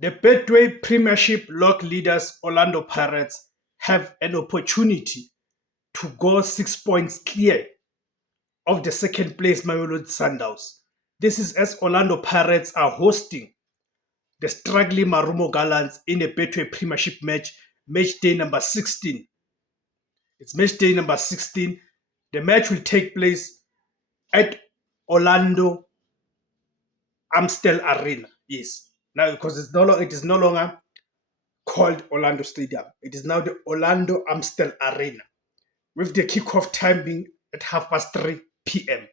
The Betway Premiership log leaders Orlando Pirates have an opportunity to go 6 points clear of the second place Mamelodi Sundowns. This is as Orlando Pirates are hosting the struggling Marumo Gallants in a Betway Premiership match day number 16. It's match day number 16. The match will take place at Orlando Amstel Arena. Yes. Now, because it is no longer called Orlando Stadium. It is now the Orlando Amstel Arena, with the kickoff time being at 3:30 p.m.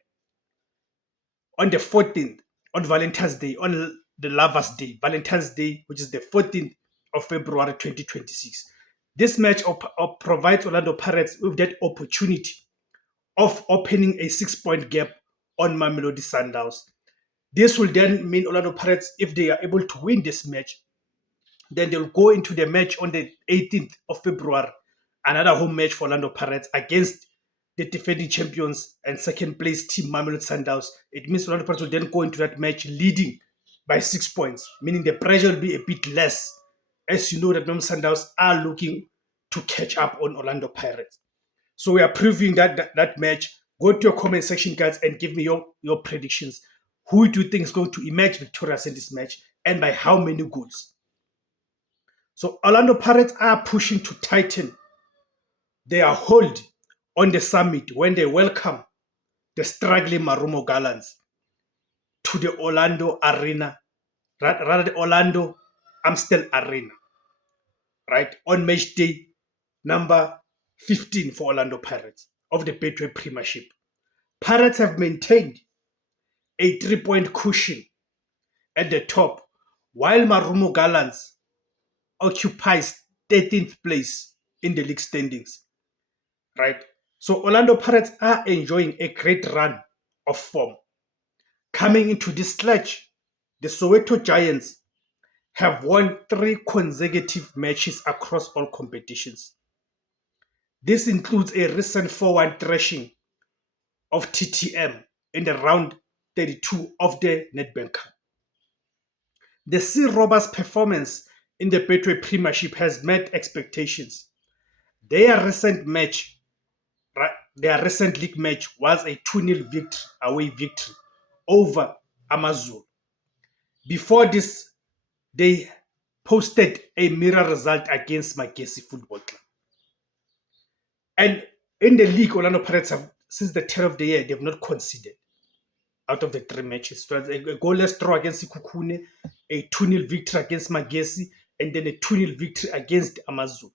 on the 14th, on Valentine's Day, on the Lovers' Day, Valentine's Day, which is the 14th of February 2026. This match provides Orlando Pirates with that opportunity of opening a 6-point gap on Mamelodi Sundowns. This will then mean Orlando Pirates, if they are able to win this match, then they'll go into the match on the 18th of February, another home match for Orlando Pirates against the defending champions and second place team Mamelodi Sundowns. It means Orlando Pirates will then go into that match leading by 6 points, meaning the pressure will be a bit less, as you know that Mamelodi Sundowns are looking to catch up on Orlando Pirates. So we are previewing that match. Go to your comment section, guys, and give me your predictions. Who do you think is going to emerge victorious in this match, and by how many goals? So Orlando Pirates are pushing to tighten their hold on the summit when they welcome the struggling Marumo Gallants to the Orlando Arena, rather the Orlando Amstel Arena, right, on match day number 15 for Orlando Pirates of the Betway Premiership. Pirates have maintained a 3-point cushion at the top, while Marumo Gallants occupies 13th place in the league standings, right? So Orlando Pirates are enjoying a great run of form. Coming into this stretch, the Soweto Giants have won 3 consecutive matches across all competitions. This includes a recent 4-1 thrashing of TTM in the round 32 of the Nedbank Cup. The Sea Robbers' performance in the Betway Premiership has met expectations. Their recent league match was a 2-0 away victory over Amazulu. Before this, they posted a mirror result against Magesi Football Club. And in the league, Orlando Pirates have, since the turn of the year, they've not conceded out of the 3 matches. So a goalless draw against Ikukune, a 2-0 victory against Magesi, and then a 2-0 victory against Amazulu.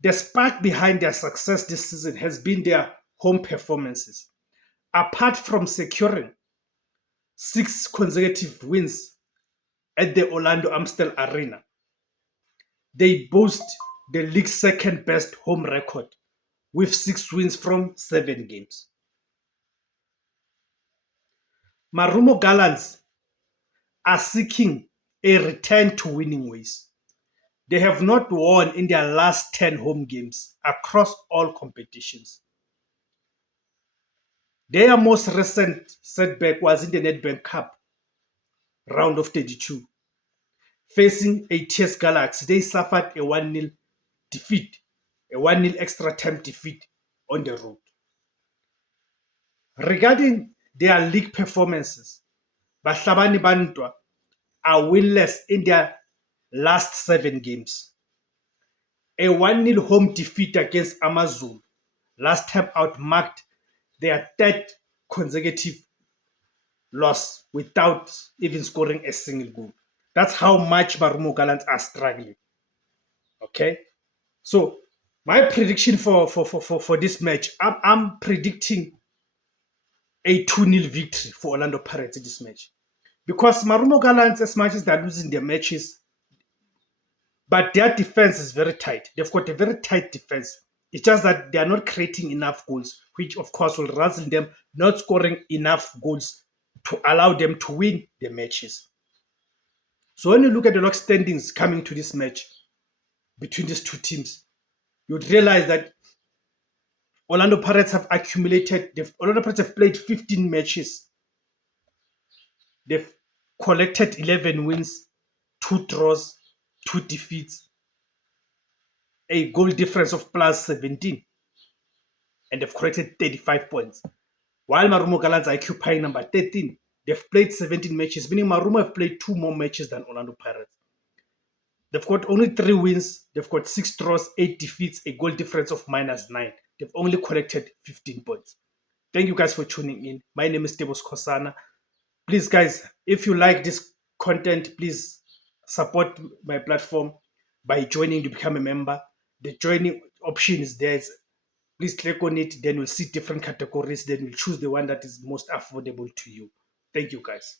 The spark behind their success this season has been their home performances. Apart from securing 6 consecutive wins at the Orlando Amstel Arena, they boast the league's second best home record with 6 wins from 7 games. Marumo Gallants are seeking a return to winning ways. They have not won in their last 10 home games across all competitions. Their most recent setback was in the Nedbank Cup round of 32. Facing ATS Galaxy, they suffered a 1-0 defeat, a 1-0 extra time defeat on the road. Regarding their league performances, Bahlabani Bantwa are winless in their last 7 games. A 1-0 home defeat against Amazulu last time out marked their 3rd consecutive loss without even scoring a single goal. That's how much Marumo Gallants are struggling. Okay, so my prediction for this match, I'm predicting a 2-0 victory for Orlando Pirates in this match, because Marumo Gallants, as much as they're losing their matches, but their defense is very tight. They've got a very tight defense. It's just that they are not creating enough goals, which of course will result in them not scoring enough goals to allow them to win the matches. So when you look at the log standings coming to this match between these 2 teams, you'd realize that Orlando Pirates have played 15 matches. They've collected 11 wins 2 draws, 2 defeats, a goal difference of plus 17, and they've collected 35 points. While Marumo Gallants are occupying number 13, they've played 17 matches, meaning Marumo have played 2 more matches than Orlando Pirates. They've got only 3 wins, they've got 6 draws, 8 defeats, a goal difference of -9. They've only collected 15 points. Thank you guys for tuning in. My name is Tebos Kosana. Please, guys, if you like this content, please support my platform by joining to become a member. The joining option is there. Please click on it, then you'll see different categories. Then you'll choose the one that is most affordable to you. Thank you, guys.